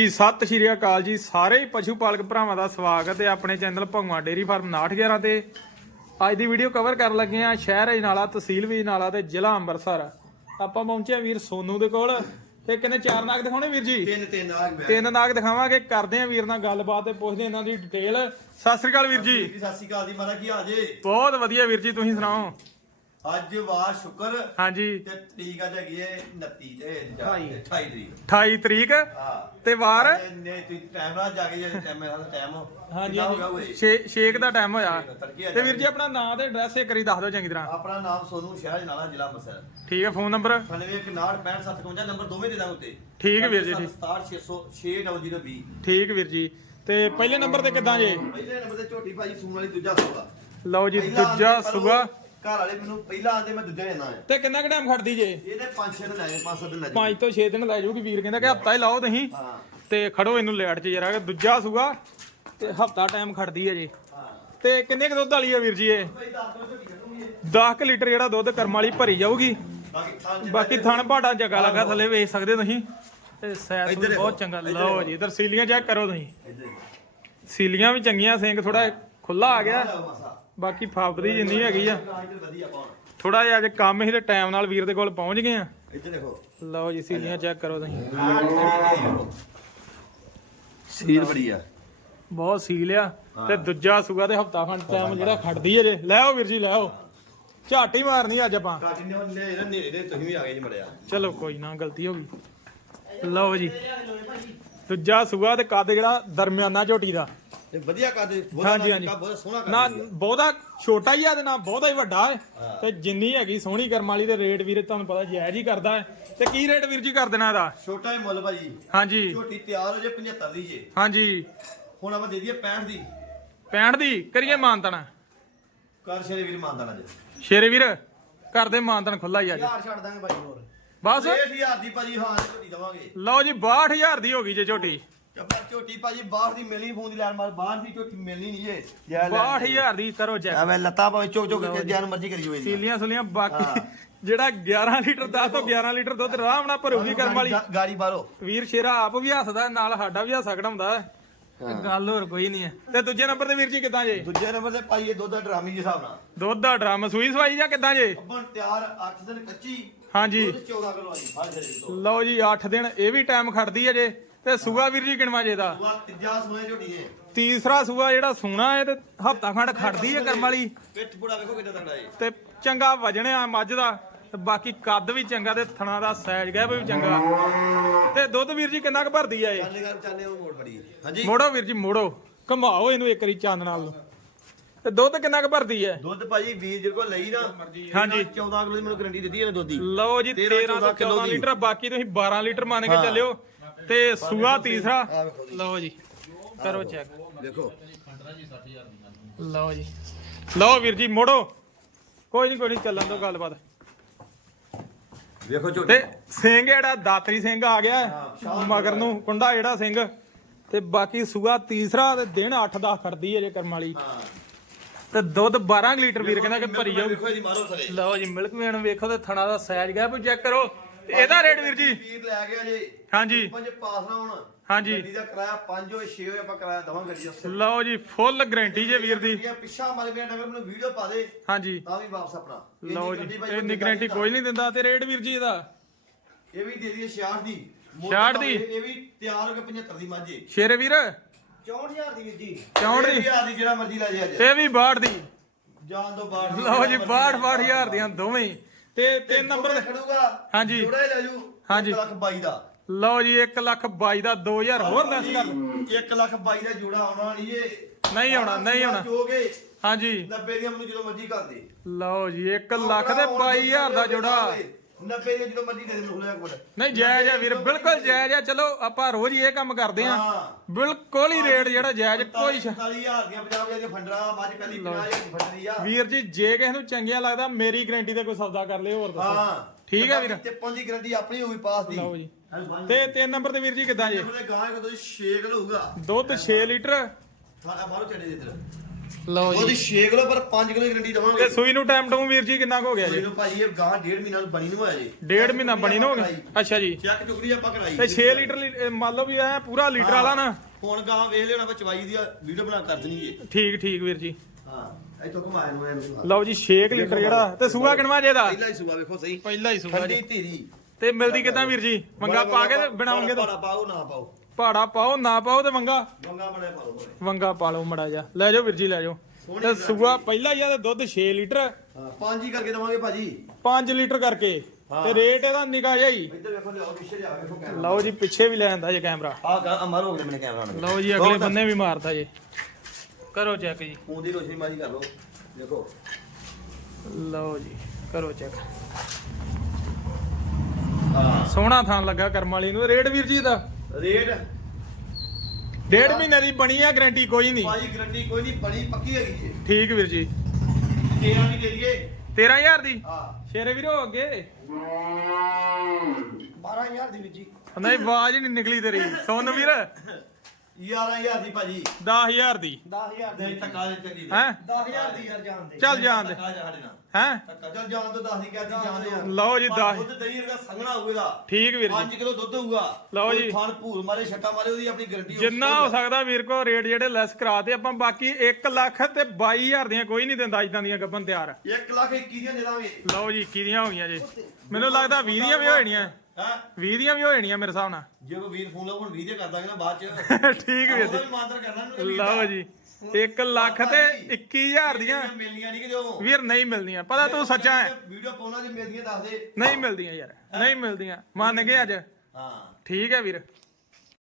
ਜੀ ਸਤਿ ਸ਼੍ਰੀ ਅਕਾਲ ਜੀ। ਸਾਰੇ ਪਸ਼ੂ ਪਾਲਕ ਭਰਾਵਾਂ ਦਾ ਸਵਾਗਤ ਹੈ ਆਪਣੇ ਚੈਨਲ ਭੰਗਵਾ ਡੇਰੀ ਫਾਰਮ 911 ਤੇ। ਅੱਜ ਦੀ ਵੀਡੀਓ ਕਵਰ ਕਰਨ ਲੱਗੇ ਆ ਸ਼ਹਿਰ ਅਜਨਾਲਾ ਤਹਿਸੀਲ ਵੀ ਅਜਨਾਲਾ ਤੇ ਜ਼ਿਲ੍ਹਾ ਅੰਮ੍ਰਿਤਸਰ। ਆਪਾਂ ਪਹੁੰਚੇ ਆ ਵੀਰ ਸੋਨੂ ਦੇ ਕੋਲ। ਤੇ ਕਿੰਨੇ ਚਾਰ ਨਾਗ ਦਿਖਾਉਣੇ ਵੀਰ ਜੀ? ਤਿੰਨ ਤਿੰਨ ਆ ਮੈਂ। ਤਿੰਨ ਨਾਗ ਦਿਖਾਵਾਂਗੇ। ਕਰਦੇ ਆ ਵੀਰ ਨਾਲ ਗੱਲਬਾਤ ਤੇ ਪੁੱਛਦੇ ਇਹਨਾਂ ਦੀ ਡਿਟੇਲ ਸਤਿ ਸ਼੍ਰੀ ਅਕਾਲ ਵੀਰ ਜੀ। ਜੀ ਸਤਿ ਸ਼੍ਰੀ ਅਕਾਲ ਜੀ ਮਾਰਾ ਕੀ ਹਾਲ ਜੇ? ਬਹੁਤ ਵਧੀਆ ਵੀਰ ਜੀ ਤੁਸੀਂ ਸੁਣਾਓ? ਅੱਜ ਵਾਰ ਸ਼ੁਕਰ। ਹਾਂਜੀ। ਤੇ ਤਰੀਕ ਅੱਜ ਹੈਗੀ ਏ 29 ਤੇ 28 28 ਤਰੀਕ। 28 ਤਰੀਕ ਹਾਂ। ਤੇ ਵਾਰ? ਨੇ ਤੁਸੀਂ ਟਾਈਮ ਨਾਲ ਜਾ ਕੇ ਜੇ ਟਾਈਮ ਮੇਰਾ ਟਾਈਮ ਹਾਂਜੀ ਹੋ? ਛੇ ਛੇਕ ਦਾ ਟਾਈਮ ਹੋਇਆ। ਤੇ ਵੀਰ ਜੀ ਆਪਣਾ ਨਾਮ ਤੇ ਐਡਰੈਸ ਇੱਕ ਵਾਰੀ ਦੱਸ ਦਿਓ ਚੰਗੀ ਤਰ੍ਹਾਂ। ਆਪਣਾ ਨਾਮ ਸੋਨੂ ਸ਼ਹਿਰ ਜਨਾਲਾ ਜ਼ਿਲ੍ਹਾ ਅੰਮ੍ਰਿਤਸਰ। ਠੀਕ ਹੈ ਫੋਨ ਨੰਬਰ 916565 ਨੰਬਰ ਦੋਵੇਂ ਦੇ ਦਾਂ ਉੱਤੇ। ਠੀਕ ਹੈ ਵੀਰ ਜੀ, ਠੀਕ। 606 ਠੀਕ ਵੀਰ ਜੀ। ਤੇ ਪਹਿਲੇ ਨੰਬਰ ਤੇ ਕਿੱਦਾਂ ਜੇ? ਪਹਿਲੇ ਨੰਬਰ ਤੇ ਝੋਟੀ ਭਾਜੀ ਸੂਣ ਵਾਲੀ ਦੂਜਾ ਸੂਗਾ ਲਓ ਜੀ ਦੂਜਾ ਸੂਆ। ਘਰ ਵਾਲੇ ਮੈਨੂੰ ਪਹਿਲਾਂ ਆਂਦੇ ਮੈਂ ਦੂਜਾ ਲੈਣਾ ਹੈ। ਤੇ ਕਿੰਨਾ ਕੁ ਟਾਈਮ ਖੜਦੀ ਜੇ? ਇਹਦੇ 5-6 ਦਿਨ ਲਾਏ 5-7 ਦਿਨ ਲੱਗੇ 5 ਤੋਂ 6 ਦਿਨ ਲੈ ਜਾਊਗੀ ਵੀਰ ਕਹਿੰਦਾ ਕਿ ਹਫਤਾ ਹੀ ਲਾਓ ਤੁਸੀਂ। ਹਾਂ। ਤੇ ਖੜੋ ਇਹਨੂੰ ਲੈਟ 'ਚ ਜਰਾ ਦੂਜਾ ਸੂਆ ਤੇ ਹਫਤਾ ਟਾਈਮ ਖੜਦੀ ਹੈ ਜੀ। ਹਾਂ। ਤੇ ਕਿੰਨੇ ਕੁ ਦੁੱਧ ਵਾਲੀ ਹੈ ਵੀਰ ਜੀ ਇਹ? ਭਾਈ 10 ਕਿਲੋ ਝੋਟੀ ਕੱਢੂਗੀ 10 ਲੀਟਰ ਜਿਹੜਾ ਦੁੱਧ ਕਰਮ ਵਾਲੀ ਭਰੀ ਜਾਊਗੀ। ਬਾਕੀ ਥਣ ਭਾਟਾ ਜਗਾ ਲੱਗਾ ਥੱਲੇ ਵੇਖ ਸਕਦੇ ਤੁਸੀਂ। ਤੇ ਸੈਸ ਇੱਧਰ ਵੀ ਦੇਖੋ, ਬਹੁਤ ਚੰਗਾ ਇੱਧਰ ਲਓ ਦੇਖੋ। ਜੀ ਇਧਰ ਸੀਲੀਆਂ ਚੈੱਕ ਕਰੋ ਤੁਸੀਂ। ਇੱਧਰ ਸੀਲੀਆਂ ਵੀ ਚੰਗੀਆਂ ਸਿੰਘ ਥੋੜਾ ਖੁੱਲਾ ਆ ਗਿਆ। ਬਾਕੀ ਫਾਫਦੀ ਜਿੰਨੀ ਹੈਗੀ ਆ। ਥੋੜਾ ਜਿਹਾ ਅੱਜ ਕੰਮ ਹੀ ਤੇ ਟਾਈਮ ਨਾਲ ਵੀਰ ਦੇ ਕੋਲ ਪਹੁੰਚ ਗਏ ਆ। ਇੱਧਰ ਦੇਖੋ। ਲਓ ਜੀ ਸੀਲੀਆਂ ਚੈੱਕ ਕਰੋ ਤੁਸੀਂ। ਸੀਲ ਬੜੀ ਆ। ਬਹੁਤ ਸੀਲ ਆ। ਹਾਂ। ਤੇ ਦੂਜਾ ਸੂਗਾ ਤੇ ਹਫਤਾ ਖੰਡ ਟਾਈਮ ਜਿਹੜਾ ਖੜਦੀ ਹੈ ਜੇ। ਲੈ ਆਓ ਵੀਰ ਜੀ ਲੈ ਆਓ। ਝਾਟੀ ਮਾਰਨੀ ਅੱਜ ਆਪਾਂ। ਚਲੋ ਕੋਈ ਨਾ ਗਲਤੀ ਹੋ ਗਈ। ਲਓ ਜੀ। ਦੂਜਾ ਸੂਗਾ ਤੇ ਕੱਦ ਜਿਹੜਾ ਦਰਮਿਆਨਾ ਝੋਟੀ ਦਾ। ਤੇ ਵਧੀਆ ਕਾਦੇ ਹਾਂਜੀ ਹਾਂਜੀ। ਬਹੁਤ ਸੋਹਣਾ ਨਾ ਬਹੁਤਾ ਛੋਟਾ ਹੀ ਆ ਤੇ ਨਾ ਬਹੁਤਾ ਹੀ ਵੱਡਾ ਹੈ। ਹਾਂ। ਤੇ ਜਿੰਨੀ ਹੈਗੀ ਸੋਹਣੀ ਕਰਮ ਵਾਲੀ ਦੇ ਰੇਟ ਵੀਰੇ ਤੁਹਾਨੂੰ ਪਤਾ ਜਾਇਜ਼ ਹੀ ਕਰਦਾ ਹੈ। ਤੇ ਕੀ ਰੇਟ ਵੀਰ ਜੀ ਕਰ ਦੇਣਾ ਇਹਦਾ? ਛੋਟਾ ਹੀ ਮੁੱਲ ਭਾਜੀ। ਹਾਂਜੀ। ਝੋਟੀ ਤਿਆਰ ਹੋ ਜੇ 75 ਦੀ ਜੇ। ਹਾਂਜੀ। ਹੁਣ ਆਪਾਂ ਦੇ ਦਈਏ 65 ਦੀ। 65 ਦੀ? ਕਰੀਏ ਮਾਨਤਨ। ਕਰ ਸ਼ੇਰੇ ਵੀਰ ਮੰਨਦਾ ਅੱਜ। ਸ਼ੇਰੇ ਵੀਰ ਕਰਦੇ ਮਾਨਤਨ ਖੁੱਲਾ ਹੀ ਅੱਜ ਯਾਰ ਛੱਡ ਦਾਂਗੇ ਭਾਜੀ ਹੋਰ। ਬਸ। 6000 ਦੀ ਭਾਜੀ ਹਾਂ ਝੋਟੀ ਦਵਾਂਗੇ। ਲਓ ਜੀ 62000 ਦੀ ਹੋ ਗਈ ਜੇ ਝੋਟੀ। ਚੱਪਾ ਝੋਟੀ ਭਾਜੀ ਬਾਹਰ ਦੀ ਮਿਲਣੀ ਫੋਨ ਦੀ ਲੈਣ ਮਾਰ ਬਾਹਰ ਦੀ ਝੋਟੀ ਮਿਲਣੀ ਨਹੀਂ ਜੇ। ਜੈ ਲੈ 62000 ਦੀ ਕਰੋ ਚੈੱਕ ਐਵੇਂ ਲੱਤਾਂ ਭਾਵੇਂ ਚੁੱਕ ਚੁੱਕ ਕੇ ਜਿਆਨ ਮਰਜ਼ੀ ਕਰੀ ਹੋਏ ਸੀਲੀਆਂ ਸੁਲੀਆਂ ਬਾਕੀ ਹਾਂ। ਜਿਹੜਾ 11 ਲੀਟਰ 10 ਤੋਂ 11 ਲੀਟਰ ਦੁੱਧ ਆਰਾਮ ਨਾਲ ਭਰੂਗੀ ਕਰਮ ਵਾਲੀ। ਗਾੜੀ ਬਾਹਰੋ ਵੀਰ ਸ਼ੇਰਾ ਆਪ ਵੀ ਹੱਸਦਾ ਨਾਲ ਸਾਡਾ ਵੀ ਹੱਸਾ ਕਢਾਉਂਦਾ ਤੇ ਗੱਲ ਹੋਰ ਕੋਈ ਨਹੀਂ ਹੈ। ਤੇ ਦੂਜੇ ਨੰਬਰ ਤੇ ਵੀਰ ਜੀ ਕਿੱਦਾਂ ਜੇ? ਦੂਜੇ ਨੰਬਰ ਤੇ ਪਾਈਏ ਦੁੱਧ ਦਾ ਡਰਾਮੀ ਦੇ ਹਿਸਾਬ ਨਾਲ। ਦੁੱਧ ਦਾ ਡਰਮ ਸੂਈ ਸਵਾਈ ਜਾਂ ਕਿੱਦਾਂ ਜੇ? ਅੱਬਣ ਤਿਆਰ 8 ਦਿਨ ਕੱਚੀ ਹਾਂਜੀ। ਦੁੱਧ 14 ਕਿਲੋ ਆਈ ਫੜ ਸ਼ਰੀਰ ਤੋਂ ਲਓ ਜੀ 8 ਦਿਨ ਇਹ ਵੀ ਟਾਈਮ ਖੜਦੀ ਹੈ ਜੇ। ਤੇ ਸੂਆ ਵੀਰ ਜੀ ਕਿਣਵਾ ਜੇ ਦਾ? ਉਹ ਤੀਜਾ ਸੋਏ ਝੋਟੀ ਹੈ ਤੀਸਰਾ ਸੂਆ ਜਿਹੜਾ ਸੂਣਾ ਹੈ ਤੇ ਹਫਤਾ ਖੰਡ ਖੜਦੀ ਹੈ ਕਰਮ ਵਾਲੀ। ਪਿੱਠ ਪੂੜਾ ਵੇਖੋ ਕਿੱਦਾਂ ਤਗੜਾ ਹੈ ਤੇ ਚੰਗਾ ਵਜਣਿਆ ਮੱਝ ਦਾ ਤੇ ਬਾਕੀ ਕੱਦ ਵੀ ਚੰਗਾ ਤੇ ਥਣਾ ਦਾ ਸਾਈਜ਼ ਗਿਆ ਵੀ ਚੰਗਾ। ਤੇ ਦੁੱਧ ਵੀਰ ਜੀ ਕਿੰਨਾ ਕੁ ਭਰਦੀ ਆ ਇਹ? ਚਾਲੇ ਕਰ ਚਾਲੇ ਉਹ ਮੋੜ ਬੜੀ ਹੈ। ਹਾਂਜੀ। ਮੋੜੋ ਵੀਰ ਜੀ ਮੋੜੋ। ਘਮਾਓ ਇਹਨੂੰ ਇੱਕ ਵਾਰੀ ਚੰਦ ਨਾਲ। ਤੇ ਦੁੱਧ ਕਿੰਨਾ ਕੁ ਭਰਦੀ ਹੈ ਦੁੱਧ ਭਾਜੀ ਵੀਰ ਜੀ ਕੋਲ ਲਈ ਨਾ ਹਾਂਜੀ। 14 ਕਿਲੋ ਦੀ ਮੈਨੂੰ ਗਰੰਟੀ ਦਿੱਤੀ ਇਹਨੇ ਦੁੱਧ। ਦੀ ਲਓ ਜੀ 13 13 ਤੋਂ 14 ਦੀ। ਲੀਟਰ ਬਾਕੀ ਤੁਸੀਂ 12 ਲੀਟਰ ਮੰਨ ਕੇ। ਚੱਲਿਓ। ਤੇ ਸੂਆ ਤੀਸਰਾ। ਲਓ ਜੀ ਕਰੋ ਚੈੱਕ ਵੇਖੋ ਲਓ ਜੀ। ਲਓ ਵੀਰ ਜੀ ਮੋੜੋ। ਕੋਈ ਨਹੀਂ ਕੋਈ ਨਹੀਂ ਚੱਲਣ ਦੋ ਗੱਲਬਾਤ। ਵੇਖੋ ਝੋਟੀ। ਤੇ ਸਿੰਘ ਜਿਹੜਾ ਦਾਤਰੀ ਸਿੰਘ ਆ ਗਿਆ। ਮਗਰ ਨੂੰ ਕੁੰਡਾ ਜਿਹੜਾ ਸਿੰਘ। ਤੇ ਬਾਕੀ ਸੂਆ ਤੀਸਰਾ ਤੇ ਦਿਨ 8-10 ਖੜਦੀ ਹੈ ਜੇ ਕਰਮ ਵਾਲੀ। ਹਾਂ। ਤੇ ਦੁੱਧ 12 ਲੀਟਰ ਵੀਰ ਕਹਿੰਦਾ ਕਿ ਭਰੀ ਜਾਊ। ਮਾਰੋ ਲਓ ਜੀ ਮਿਲਕ ਵੇਣ ਵੇਖੋ ਤੇ ਥਣਾ ਦਾ ਸਾਈਜ਼ ਗਿਆ ਵੀ ਚੈੱਕ ਕਰੋ। ਤੇ ਇਹਦਾ ਰੇਟ ਵੀਰ ਜੀ। ਵੀਰ ਲੈ ਗਿਆ ਜੀ। ਹਾਂਜੀ। ਪੰਜ ਪਾਸ ਨਾ ਹੁਣ। ਹਾਂਜੀ। ਗੱਡੀ ਦਾ ਕਿਰਾਇਆ 5 ਹੋਏ 6 ਹੋਏ ਆਪਾਂ ਕਿਰਾਇਆ ਦਵਾਂਗੇ ਗੱਡੀ ਦਾ। ਲਓ ਜੀ ਫੁੱਲ ਗਾਰੰਟੀ ਜੇ ਵੀਰ ਦੀ। ਪਿੱਛਾ ਮਾਰੇ ਮੇਰੇ ਡੰਗਰ ਮੈਨੂੰ ਵੀਡੀਓ ਪਾ ਦੇ। ਹਾਂਜੀ। ਤਾਂ ਵੀ ਵਾਪਸ ਆਪਣਾ। ਇੰਨੀ ਲਓ ਜੀ ਕੋਈ ਗਾਰੰਟੀ ਕੋਈ ਨਹੀਂ ਦਿੰਦਾ ਤੇ ਰੇਟ ਵੀਰ ਜੀ ਇਹਦਾ। ਇਹ ਵੀ ਦੇ ਦਈਏ 66 ਦੀ। ਮੁੱਲ 66 ਦੀ? ਇਹ ਵੀ ਤਿਆਰ ਹੋ ਕੇ 75 ਦੀ ਮੱਝੇ। ਸ਼ੇਰੇ ਵੀਰ? 64000 ਦੀ ਵੀਰ ਜੀ 64 ਦੀ 64000 ਦੀ ਜਿਹੜਾ ਮਰਜ਼ੀ ਲੈ ਜੇ ਅੱਜ। ਇਹ ਵੀ 62 ਦੀ। ਜਾਨ ਤੋਂ ਬਾਹਰ ਲਓ ਜੀ 62 62000 ਦੀਆਂ ਦੋਵੇਂ। ਹੀ। ਤੇ ਤਿੰਨ ਨੰਬਰ ਤੇ ਖੜੂਗਾ। ਹਾਂਜੀ। ਜੋੜਾ ਹੀ ਲੈ ਜੂ ਹਾਂਜੀ। 1 ਲੱਖ 22 ਦਾ। ਲਓ ਜੀ 1 ਲੱਖ 22 ਦਾ 2000 ਹੋਰ ਲੈਸ ਕਰ 1 ਲੱਖ 22 ਦਾ ਜੋੜਾ ਆਉਣਾ ਨਹੀਂ ਇਹ ਨਹੀਂ ਆਉਣਾ, ਨਹੀਂ ਆਉਣਾ। ਜੋਗੇ ਹਾਂਜੀ। 90 ਦੀ ਮੈਨੂੰ ਜਦੋਂ ਮਰਜ਼ੀ ਕਰ ਦੇ ਲਓ ਜੀ 1 ਲੱਖ ਤੇ 22000 ਦਾ ਜੋੜਾ। 90 ਦੀ ਜਦੋਂ ਮਰਜ਼ੀ ਦੇ ਦੇ ਮੈਨੂੰ ਇੱਕ ਮਿੰਟ। ਨਹੀਂ ਜਾਇਜ਼ ਆ ਵੀਰ ਬਿਲਕੁਲ ਜਾਇਜ਼ ਆ ਚਲੋ ਆਪਾਂ ਰੋਜ਼ ਹੀ ਇਹ ਕੰਮ ਕਰਦੇ ਆ ਹਾਂ। ਬਿਲਕੁਲ ਹੀ ਰੇਟ ਜਿਹੜਾ ਜਾਇਜ਼ ਕੋਈ ਸ਼- 40000 ਦੀਆਂ 50000 ਦੀਆਂ ਫੰਡਰਾ ਮੱਝ ਕੱਲੀ 50000 ਦੀ ਫੰਡਰੀ ਆ। ਵੀਰ ਜੀ ਜੇ ਕਿਸੇ ਨੂੰ ਚੰਗੀਆਂ ਲੱਗਦਾ ਮੇਰੀ ਗਾਰੰਟੀ ਤੇ ਕੋਈ ਸੌਦਾ ਕਰ ਲਿਓ ਹੋਰ ਦੱਸੋ। ਹਾਂ। ਠੀਕ ਹੈ ਵੀਰ। ਤੇ ਪੰਜੀ ਗਰੰਟੀ ਆਪਣੀ ਹੋਊਗੀ ਪਾਸ ਦੀ। ਲਓ ਜੀ। ਤੇ ਤਿੰਨ ਨੰਬਰ ਤੇ ਵੀਰ ਜੀ ਕਿੱਦਾਂ ਜੀ? ਉਹਨੇ ਗਾਂ ਕਦੋਂ 6 ਕਿਲੋ ਹੋਊਗਾ। ਦੁੱਧ 6 ਲੀਟਰ। ਸਾਡਾ ਬਾਹਰੋਂ ਚੜੇ ਦੇ ਇੱਧਰ। ਲਓ ਉਹਦੀ ਜੀ 6 ਕਿਲੋ ਪਰ 5 ਕਿਲੋ ਗਰੰਟੀ ਤੇ ਦਵਾਂਗੇ ਸੂਈ ਨੂੰ ਟਾਈਮ ਟੂ ਵੀਰ ਜੀ ਕਿੰਨਾ ਕੁ ਹੋ ਗਿਆ ਜੀ? ਇਹਨੂੰ ਭਾਜੀ ਇਹ ਗਾਂ ਡੇਢ ਮਹੀਨਾ ਨੂੰ ਬਣੀ ਨੂੰ ਹੋਇਆ ਜੀ। ਡੇਢ ਮਹੀਨਾ ਬਣੀ ਨੂੰ ਹੋ ਗਿਆ? ਅੱਛਾ ਜੀ। ਚੈੱਕ ਟੁਕੜੀ ਆਪਾਂ ਕਰਾਈ ਤੇ 6 ਲੀਟਰ ਲੀ- ਇਹ ਮੰਨ ਲਓ ਵੀ ਐ ਪੂਰਾ ਲੀਟਰ ਵਾਲਾ ਨਾ। ਹੁਣ ਗਾਂ ਵੇਖ ਲਿਓ ਨਾ ਆਪਾਂ ਚਵਾਈ ਦੀ ਵੀਡੀਓ ਬਣਾ ਕਰ ਦੇਣੀ ਜੀ। ਠੀਕ ਠੀਕ ਵੀਰ ਜੀ। ਹਾਂ ਇੱਥੋਂ ਘੁਮਾਇਆ ਨੂੰ ਇਹਨੂੰ ਲਓ ਜੀ 6 ਲੀਟਰ ਜਿਹੜਾ। ਤੇ ਸੂਆ ਕਿਣਵਾ ਜੇ ਦਾ? ਪਹਿਲਾ ਹੀ ਸੂਆ ਵੇਖੋ ਸਹੀ। ਪਹਿਲਾ ਹੀ ਸੂਆ ਠੰਡੀ ਜੀ। ਧੀਰੀ। ਤੇ ਮਿਲਦੀ ਕਿਦਾਂ ਵੀਰ ਜੀ? ਮੰਗਾ ਪਾ ਕੇ ਤੇ ਬਣਾਉਂਗੇ ਤਾਂ। ਪਾਓ ਨਾ ਪਾਓ। ਪਹਾੜਾ ਪਾਓ ਨਾ ਪਾਓ ਤੇ ਮੰਗਾ ਮੰਗਾ ਬਣੇ ਪਾਓ ਬਣੇ ਵੰਗਾ ਪਾ ਲਓ ਮੜਾ ਜਾ ਲੈ ਜਾਓ ਵੀਰ ਜੀ ਲੈ ਜਾਓ। ਸੋਹਣੀ ਤੇ। ਸੂਆ ਪਹਿਲਾ ਹੀ ਆ ਤੇ ਦੁੱਧ 6 ਲੀਟਰ। ਹਾਂ ਪੰਜ ਹੀ ਕਰਕੇ ਦਵਾਂਗੇ ਭਾਜੀ। 5 ਲੀਟਰ ਕਰਕੇ। ਤੇ ਰੇਟ ਇਹਦਾ ਨਿਕਾ ਹੀ। ਇੱਧਰ ਵੇਖੋ ਲਿਆਓ ਪਿੱਛੇ ਜਾ ਵੇਖੋ ਕੈਮਰਾ। ਲਓ ਜੀ ਪਿੱਛੇ ਵੀ ਲੈ ਆਂਦਾ ਜੇ ਕੈਮਰਾ। ਆ ਅਮਰ ਹੋ ਗਿਆ ਮੈਨੇ ਕੈਮਰਾ ਨਾਲ ਲਓ ਜੀ ਅਗਲੇ ਬੰਨੇ ਵੀ ਮਾਰਦਾ ਜੇ। ਕਰੋ ਚੈੱਕ ਜੀ। ਫੋਨ ਦੀ ਰੋਸ਼ਨੀ ਮਾਰੀ ਕਰ ਲਓ। ਦੇਖੋ। ਲਓ ਜੀ ਕਰੋ ਚੈੱਕ। ਹਾਂ। ਸੋਹਣਾ ਥਾਂ ਲੱਗਾ ਕਰਮ ਵਾਲੀ ਨੂੰ। ਰੇਟ ਵੀਰ ਜੀ ਦਾ। ਰੇਟ? ਡੇਢ ਮਹੀਨੇ ਦੀ ਬਣੀ ਆ ਗਾਰੰਟੀ ਕੋਈ ਨਹੀਂ। ਭਾਜੀ ਗਰੰਟੀ ਕੋਈ ਨਹੀਂ ਬਣੀ ਪੱਕੀ ਹੈਗੀ ਜੀ। ਠੀਕ ਵੀਰ ਜੀ। 13 ਦੀ ਦੇ ਦਈਏ। 13000 ਦੀ? ਹਾਂ। ਸ਼ੇਰੇ ਵੀਰੋ ਅੱਗੇ। 12000 ਦੀ ਵਿੱਚ ਜੀ। ਨਹੀਂ ਆਵਾਜ਼ ਨਹੀਂ ਨਿਕਲੀ ਤੇਰੀ। ਸੁਣ ਵੀਰ। 11000 ਦੀ ਭਾਜੀ। 10000 ਦੀ। 10000 ਦੇ। ਟੱਕਾ ਦੇ ਚੱਲੀ ਹੈ? 10000 ਦੀ ਯਾਰ ਜਾਣ ਦੇ। ਚੱਲ ਜਾਣ ਦੇ। ਟੱਕਾ ਜਾ ਸਾਡੇ ਨਾਲ। ਹੈ? ਟੱਕਾ ਚੱਲ ਜਾਣ ਤੋਂ 10 ਦੀ ਕਹਿ ਦੀ ਜਾਣ ਦੇ ਲਓ ਜੀ, ਦਸ। ਦੁੱਧ ਦਹੀਂ ਵਰਗਾ ਸੰਘਣਾ ਹੋਊਗਾ ਠੀਕ ਵੀਰ ਜੀ। 5 ਕਿਲੋ ਦੁੱਧ ਹੋਊਗਾ। ਲਓ ਜੀ। ਥਣ ਭੂਰ ਮਾਰੇ ਛੱਟਾ ਮਾਰੇ ਉਹਦੀ ਆਪਣੀ ਗਰੰਟੀ ਜਿੰਨਾ ਹੋ ਸਕਦਾ ਵੀਰ ਕੋ ਰੇਟ ਜਿਹੜੇ ਲੈਸ ਕਰਾਤੇ ਆਪਾਂ ਬਾਕੀ 1 ਲੱਖ ਤੇ 22000 ਦੀਆਂ ਕੋਈ ਨਹੀਂ ਦਿੰਦਾ ਇਦਾਂ ਦੀਆਂ ਗੱਬਨ ਤਿਆਰ। 1 ਲੱਖ 21 ਦੀਆਂ ਦੇ ਦਾਂਗੇ। ਲਓ ਜੀ 21 ਦੀਆਂ ਹੋ ਗਈਆਂ ਜੀ। ਮੈਨੂੰ ਲੱਗਦਾ 20 ਦੀਆਂ ਵੀ ਹੋ ਜਾਣੀਆਂ। ਹਾਂ। 20 ਦੀਆਂ ਵੀ ਹੋ ਜਾਣੀਆਂ ਮੇਰੇ ਹਿਸਾਬ ਨਾਲ। ਜੇ ਕੋਈ ਵੀਰ ਫੋਨ ਲਾਉ ਹੁਣ ਵੀਡੀਓ ਕਰ ਦਾਂਗੇ ਨਾ ਬਾਅਦ ਚ। ਠੀਕ ਵੀਰ ਉਹਦਾ ਜੀ। ਵੀ ਮਾਤਰ ਕਰਨਾ ਨੂੰ ਲਓ ਜੀ 1 ਲੱਖ ਤੇ 21000 ਦੀਆਂ। ਮਿਲਣੀਆਂ ਨਹੀਂ ਕਿ ਜੋ ਵੀਰ ਨਹੀਂ ਮਿਲਦੀਆਂ। ਪਤਾ ਤੂੰ ਸੱਚਾ ਹੈ। ਵੀਡੀਓ ਪਾਉਣਾ ਜੇ ਮਿਲਦੀਆਂ ਦੱਸ ਦੇ। ਨਹੀਂ ਮਿਲਦੀਆਂ ਯਾਰ ਨਹੀਂ ਮਿਲਦੀਆਂ। ਮੰਨ ਗਏ ਅੱਜ। ਹਾਂ। ਠੀਕ ਹੈ ਵੀਰ।